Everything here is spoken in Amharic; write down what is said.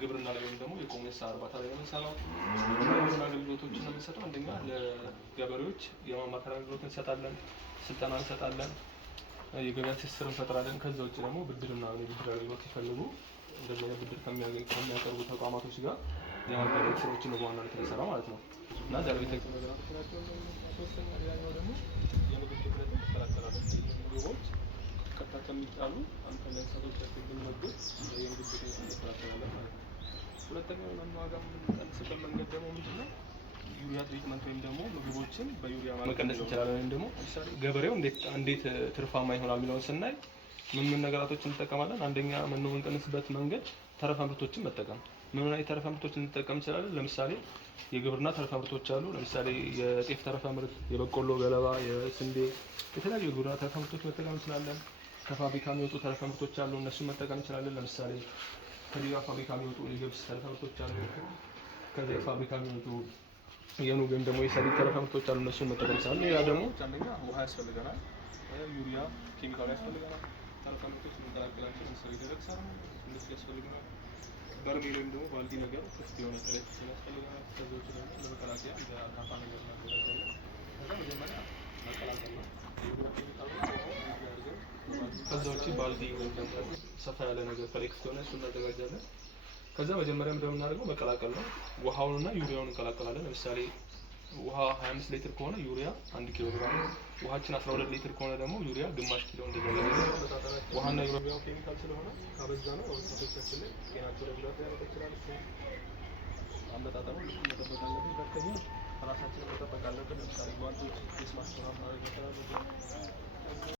ግብርና ላይ ወይም ደግሞ የቆሙ እንስሳ እርባታ ላይ የምንሰራው ምን አገልግሎቶችን ነው የምንሰጠው? አንደኛ ለገበሬዎች የማማከር አገልግሎት እንሰጣለን፣ ስልጠና እንሰጣለን፣ የገበያ ትስስር እንፈጥራለን። ከዛ ውጭ ደግሞ ብድርና የብድር አገልግሎት ሲፈልጉ እንደዚህ አይነት ብድር ከሚያቀርቡ ተቋማቶች ጋር የማገናኘት ስራዎችን ነው በዋናነት የምንሰራው ማለት ነው። እና ዛሬ የተከፈሉ ነገራቶች ናቸው። ሶስተኛ ሌላኛው ደግሞ የምግብ ብክለትን እንከላከላለን። ምግቦች ቀጥታ ከሚጣሉ አንተ ለእንስሳቶቻችን ብንመግብ የምግብ ብክለትን እንከላከላለን ማለት ነው። ሁለተኛው ዋጋ የምንቀንስበት መንገድ ደግሞ ምንድነው? ዩሪያ ትሪትመንት ወይም ደግሞ ምግቦችን በዩሪያ መቀነስ እንችላለን። ወይም ደግሞ ለምሳሌ ገበሬው እንዴት ትርፋማ ይሆናል የሚለውን ስናይ ምን ነገራቶችን እንጠቀማለን? አንደኛ መኖ የምንቀንስበት መንገድ ተረፈ ምርቶችን መጠቀም። ምን አይነት ተረፈ ምርቶችን እንጠቀም እንችላለን? ለምሳሌ የግብርና ተረፈ ምርቶች አሉ። ለምሳሌ የጤፍ ተረፈ ምርት፣ የበቆሎ ገለባ፣ የስንዴ የተለያዩ የግብርና ተረፈ ምርቶች መጠቀም እንችላለን። ከፋብሪካ የሚወጡ ተረፈ ምርቶች አሉ፣ እነሱን መጠቀም እንችላለን። ለምሳሌ ከሌላ ፋብሪካ የሚወጡ የገብስ ተረፈ ምርቶች አሉ። ከዚህ ፋብሪካ የሚወጡ የኑግ ወይም ደግሞ የሰሊጥ ተረፈ ምርቶች አሉ፣ እነሱን መጠቀም እንችላለን። ሌላ ደግሞ አንደኛ ውሃ ያስፈልገናል፣ ዩሪያ ኬሚካል ያስፈልገናል። ተረፈ ምርቶች የምንቀላቅላቸው ለምሳሌ ደረቅ ሳር እንደዚህ ያስፈልገናል። በርሜል ወይም ደግሞ ባልዲ ነገር ክፍት የሆነ ጥረት ያስፈልገናል። ከዚህ ውጭ ደግሞ ለመከላከያ እንደ አካፋ ነገር እናዘጋጃለን። ከዛ መጀመሪያ መቀላቀል ነው። ከዛ ውጭ ባልዲ ወይም ደግሞ ሰፋ ያለ ነገር ከላይ ክፍት የሆነ እሱን እናዘጋጃለን። ከዛ መጀመሪያ እንደምናደርገው መቀላቀል ነው። ውሃውንና ዩሪያውን እንቀላቀላለን። ለምሳሌ ውሃ 25 ሊትር ከሆነ ዩሪያ 1 ኪሎ ግራም፣ ውሃችን 12 ሊትር ከሆነ ደግሞ ዩሪያ ግማሽ ኪሎ እንደዛ። ውሃና ዩሪያው ኬሚካል ስለሆነ ካበዛ ነው እንስሳቶቻችን ላይ ጤናቸው ላይ ጉዳት ሊያመጣ ይችላል። አመጣጠኑ ልክ መጠበቅ አለብን። ሁለተኛ ራሳችንን መጠበቅ አለብን። ለምሳሌ ጓንቶች፣ ፌስ ማስክ ማድረግ ይችላል።